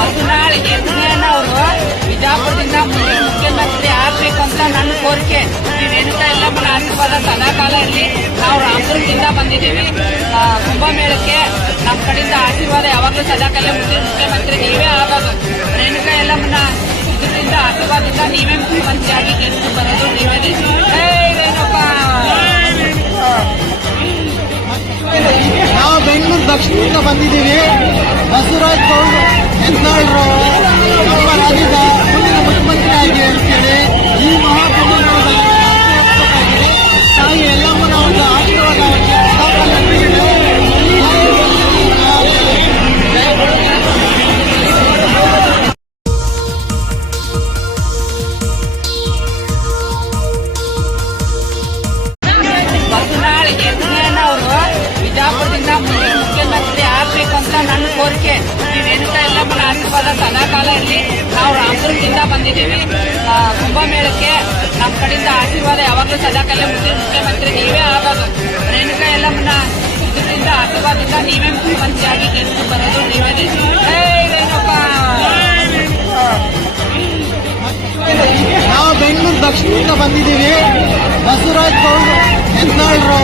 ಬಸವನಾಳ್ ಅವರು ಬಿಜಾಪುರದಿಂದ ಮುಖ್ಯಮಂತ್ರಿ ಆಗ್ಬೇಕು ಅಂತ ನನ್ನ ಕೋರಿಕೆ. ಈ ರೇಣುಕಾ ನಮ್ಮ ಆಶೀರ್ವಾದ ಸದಾಕಾಲ ಇರಲಿ ನಾವು ರಾಮದುರ್ಗದಿಂದ ಬಂದಿದ್ದೀವಿ. ಕುಂಭಮೇಳಕ್ಕೆ ನಮ್ಮ ಕಡೆಯಿಂದ ಆಶೀರ್ವಾದ ಯಾವಾಗಲೂ ಸದಾಕಾಲ ಮುಂದೆ ಮುಖ್ಯಮಂತ್ರಿ ನೀವೇ ಆಗೋದು. ರೇಣುಕಾ ಎಲ್ಲಮ್ಮನ ಇದರಿಂದ ಆಶೀರ್ವಾದದಿಂದ ನೀವೇ ಮುಖ್ಯಮಂತ್ರಿಯಾಗಿ ಗೆದ್ದು ಬರೋದು ನೀವೇ ರೇಣುಕಾ! ನಾವು ಬೆಂಗಳೂರು ದಕ್ಷಿಣದಿಂದ ಬಂದಿದ್ದೀವಿ. ಬಸವರಾಜ್ ಗೌಡ ಯತ್ನಾಳ್ರು ನಮ್ಮ ರಾಜ್ಯದ ಮುಂದಿನ ಮುಖ್ಯಮಂತ್ರಿ ಆಗಿ ಅಂತೇಳಿ ಈ ಆಶೀರ್ವಾದಕ್ಕಾಗಿ ತಾಯಿ ಎಲ್ಲಮ್ಮನ ಒಂದು ಆಶೀರ್ವಾದ. ಬಸವನಾಳ್ ಮುಂದೆ ಮುಖ್ಯಮಂತ್ರಿ ನನ್ನ ಕೋರಿಕೆ ಇರಲಿ ನಾವು ರಾಮದುರ್ಗದಿಂದ ಬಂದಿದ್ದೀವಿ. ಕುಂಭಮೇಳಕ್ಕೆ ನಮ್ಮ ಕಡೆಯಿಂದ ಆಶೀರ್ವಾದ ಯಾವಾಗಲೂ ಸದಾಕಾಲ ಮುಖ್ಯಮಂತ್ರಿ ನೀವೇ ಆಗೋದು ರೇಣುಕಾ ಎಲ್ಲಮ್ಮನ ಇದರಿಂದ ಆಶೀರ್ವಾದದಿಂದ ನೀವೇ ಮುಖ್ಯಮಂತ್ರಿಯಾಗಿ ಗೆದ್ದು ಬರೋದು ನೀವೇ ನಾವು ಬೆಂಗಳೂರು ದಕ್ಷಿಣದಿಂದ ಬಂದಿದ್ದೀವಿ. ಬಸವರಾಜ್ ಗೌಡ್ ಯತ್ನಾಳ್ರು